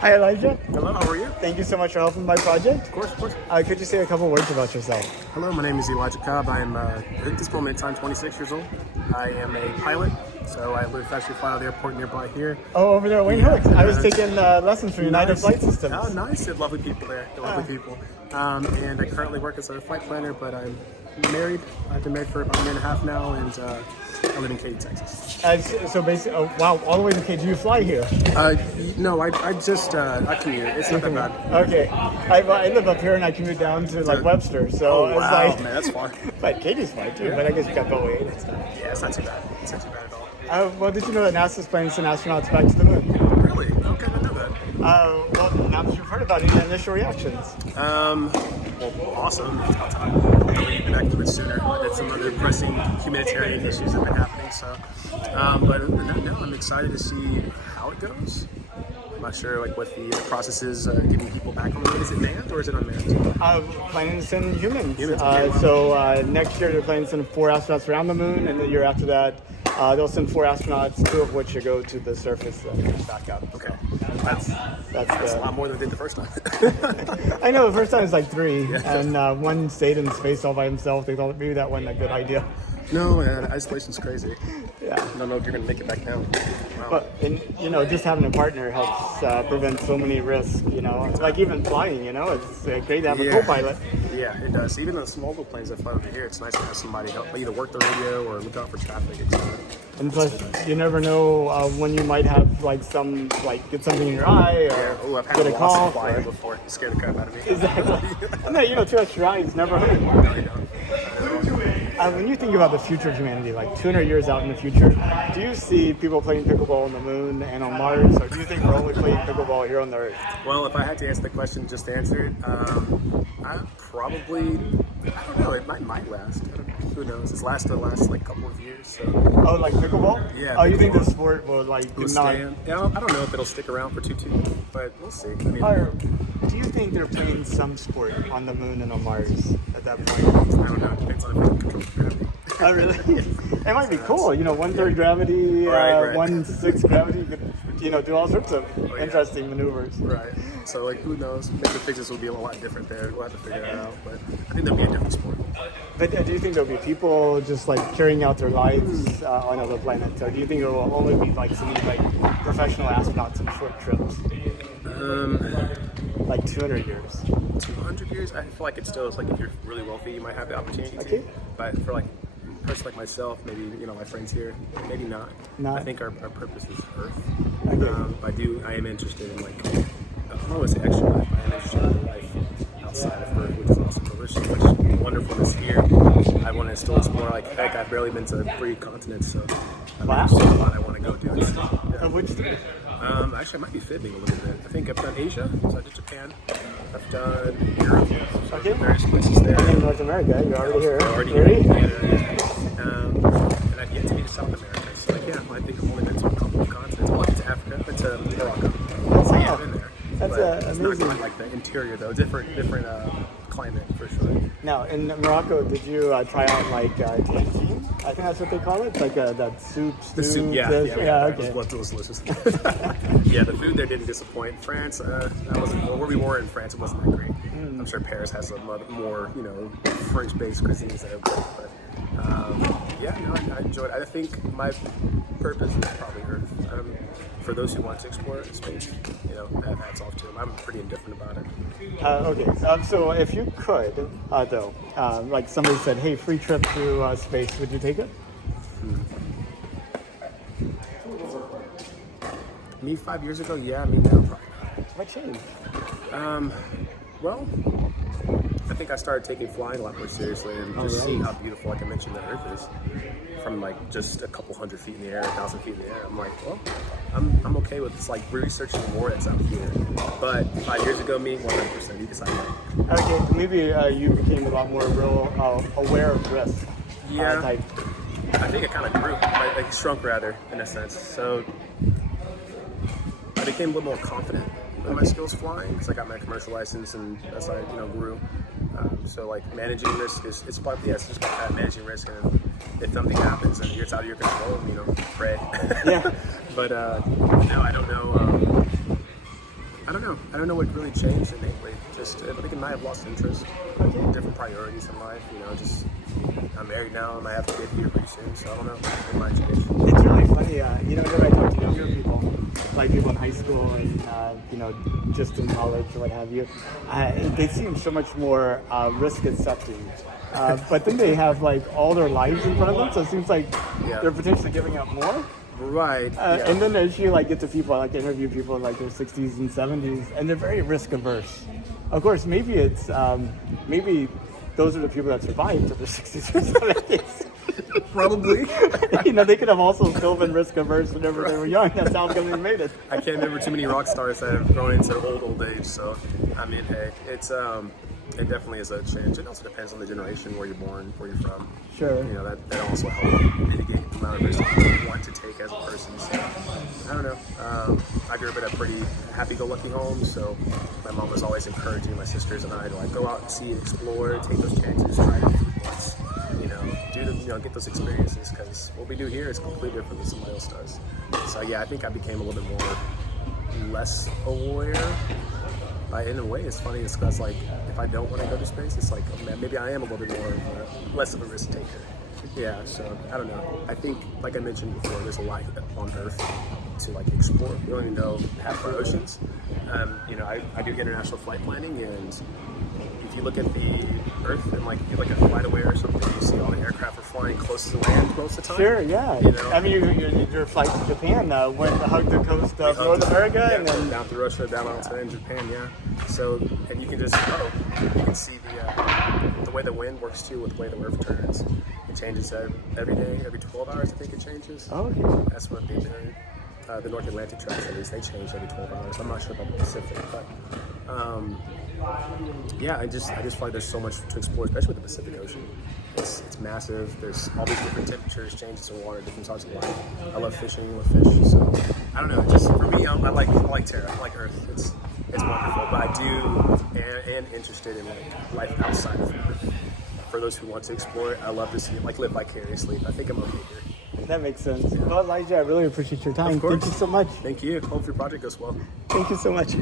Hi, Elijah. Hello, how are you? Thank you so much for helping my project. Of course, of course. Could you say a couple words about yourself? Hello, my name is Elijah Cobb. I am, at this moment in time, 26 years old. I am a pilot, so I live actually fly out of the airport nearby here. Oh, over there at Wayne Hook. I was taking lessons from United Nice. Flight Systems. Oh, nice. They're lovely people there. They're lovely people. And I currently work as a flight planner, but I'm married. I've been married for about a year and a half now, and I live in Katy, Texas. So basically, oh, wow, all the way to K. Do you fly here? No, I just I commute. It's not that bad. Okay. I live up here and I commute down to like Webster. So Oh, it's wow, like, man, that's far. but Katie's fine too. But I guess you got Boeing and stuff. Yeah, it's not too bad. It's not too bad at all. Well, did you know that NASA's planning to send astronauts back to the moon? Really? Okay, I know that. Well, now that you've heard about it, your initial reactions. Well, awesome. It's about time. I wish we'd been back to it sooner, but there's some other pressing humanitarian issues that have been happening. So, but other than that, no, I'm excited to see how it goes. I'm not sure like what the process is getting people back on the moon. Is it manned or is it unmanned? Planning to send humans. Okay. So next year they're planning to send 4 astronauts around the moon, and the year after that they'll send 4 astronauts, 2 of which will go to the surface and back up. Okay. That's A lot more than they did the first time. I know the first time was like 3, and one stayed in space all by himself. They thought maybe that wasn't a good idea. No, man, isolation's crazy. Yeah. I don't know if you're gonna make it back down. Wow. But just having a partner helps prevent so many risks. Like even flying. It's great to have a co-pilot. Yeah, it does. Even the small little planes that fly over here, it's nice to have somebody help either work the radio or look out for traffic. And plus, you never know when you might have get something in your eye or I've had get a call. flying before. It scared the crap out of me. Exactly. And 2 extra eyes never hurt. No, you don't. When you think about the future of humanity, like 200 years out in the future, do you see people playing pickleball on the moon and on Mars, or do you think we're only playing pickleball here on the Earth? Well, if I had to answer the question, just to answer it, I don't know, it might last. Who knows? It's lasted the last couple of years. So. Oh, like pickleball? Yeah. Oh, you think the sport will Will not? stand. Yeah, I don't know if it'll stick around for too, but we'll see. I mean, Or do you think they're playing some sport on the moon and on Mars at that point? I don't know. It depends on if it controls gravity. Oh, really? It might be cool. 1/3 gravity, Right. 1/6 gravity. You could, do all sorts of interesting maneuvers. Right. So, who knows? Maybe the physics will be a lot different there. We'll have to figure that out. But I think there'll be a different sport. But do you think there'll be people just carrying out their lives on other planets, or do you think there will only be some professional astronauts on short trips? 200 years. 200 years? I feel like it's still, if you're really wealthy, you might have the opportunity to. Okay. But for a person like myself, maybe, my friends here, maybe not. I think our purpose is Earth. Okay. I am interested in, I don't want to say extra life, but I am interested in life outside of Earth, which is awesome. But there's so much wonderfulness here. I want to still explore, heck, I've barely been to 3 continents, so there's still a lot I want to go do. And see. Which three? Actually, I might be fibbing a little bit. I think I've done Asia, so I did Japan. I've done Europe, so Okay. various places there. In North America, you're already here. Already here. And I've yet to be to South America. So, I think I've only been to a couple of continents. I've been to Africa, been to Morocco. I've been there. That's It's amazing. not quite like the interior, though. Different climate, for sure. Now, in Morocco, did you try out tagine? I think that's what they call it. That soup. The soup, dish? It Okay. was delicious. Yeah, the food there didn't disappoint. France, where we were in France, it wasn't that great. I'm sure Paris has a lot more, French-based cuisines that are great. But I enjoyed it. I think my purpose is probably Earth. For those who want to explore space, hats off to them. I'm pretty indifferent about it. Okay. So if you could, though, somebody said, "Hey, free trip to space," would you take it? Me 5 years ago, yeah. Now probably not. What changed? Well, I think I started taking flying a lot more seriously and just seeing how beautiful, like I mentioned, the Earth is from just a couple hundred feet in the air, 1,000 feet in the air. I'm like, well, I'm okay with this, researching more that's out here. But 5 years ago, me, 100%, you decide that. Okay, maybe you became a lot more aware of risk. Yeah. Type. I think it kind of grew, shrunk rather, in a sense. So I became a little more confident in my skills flying because I got my commercial license, and as I grew. So managing risk it's just about managing risk, and if something happens and it's out of your control, pray. Yeah. But no, I don't know. know what really changed innately. Just I think I might have lost interest, Okay. different priorities in life. You know, just I'm married now and I have a kid here pretty soon, so I don't know. It might change. It's really funny, whenever I talk to younger people, like people in high school and, just in college or what have you, they seem so much more risk accepting. But then they have like all their lives in front of them, so it seems like Yeah. they're potentially giving up more. Right. Yeah. And then as you like get to people, like interview people in like their 60s and 70s, and they're very risk averse. Of course, maybe it's maybe those are the people that survived to their 60s or 70s. Probably. They could have also still been risk averse whenever they were young. That's how come they made it. I can't remember too many rock stars that have grown into old age. So, I mean, hey, it definitely is a change. It also depends on the generation, where you're born, where you're from. Sure. You know, that also helps mitigate the amount of risk you want to take as a person. So, I don't know. I grew up in a pretty happy-go-lucky home, so my mom was always encouraging my sisters and I to like go out and see, explore, take those chances, try to once, get those experiences, because what we do here is completely different than somebody else does. So yeah, I think I became a little bit more less aware. In a way, it's funny, it's because like if I don't want to go to space, it's like maybe I am a little bit more less of a risk taker. Yeah, so I don't know. I think, like I mentioned before, there's a lot on Earth to like explore. We don't even know half our oceans. I do international flight planning, and if you look at the Earth and like you're like a flight away or something, you see all the aircraft are flying close to the land most of the time. Sure, yeah. You know? I mean, your flight to Japan went hugged the coast of North America, Yeah, and then down through Russia, down onto in Japan, yeah. So, and you can just you can see the way the wind works too with the way the Earth turns. It changes every day, every 12 hours. I think it changes. oh, okay. That's what they do. The North Atlantic tracks, at least, they change every 12 hours. I'm not sure about the Pacific, but I just feel like there's so much to explore, especially with the Pacific Ocean. It's massive. There's all these different temperatures, changes in water, different types of life. I love fishing with fish, so I don't know. Just for me, I like Terra. I like Earth. It's wonderful, but I do am interested in like life outside of Earth. For those who want to explore it, I love to see it, like live vicariously. I think I'm okay here. That makes sense. Well, Elijah, I really appreciate your time. Of course. Thank you so much. Thank you. Hope your project goes well. Thank you so much.